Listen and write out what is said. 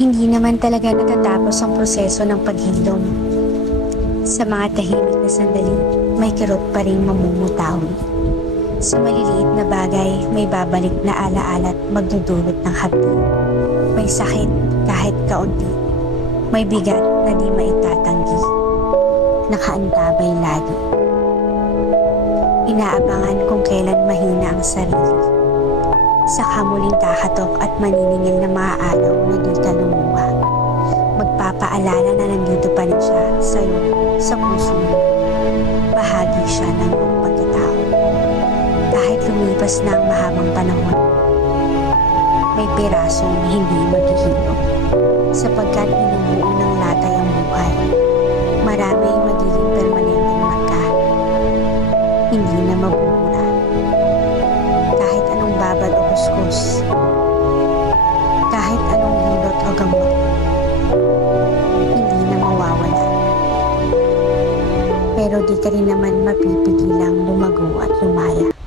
Hindi naman talaga natatapos ang proseso ng paghilom. Sa mga tahimik na sandali, may kirot pa rin mamumutawi. Sa maliliit na bagay, may babalik na alaala at magdudulot ng hapdi. May sakit kahit kaunti. May bigat na di maitatanggi. Nakaantabay lagi. Inaabangan kung kailan mahina ang sarili. Saka muling kakatok at maniningil na mga araw na. Magpapaalala na nandito pa rin siya sa'yo, sa puso mo. Bahagi siya ng iyong pagkatao. Kahit lumipas na ang mahabang panahon, may pirasong hindi maghihilom. Sapagkat inubuo ng latay ang buhay, marami ay magiging permanenteng marka. Hindi na mabubura. pero di ka rin naman mapipigil ang lumago at lumaya.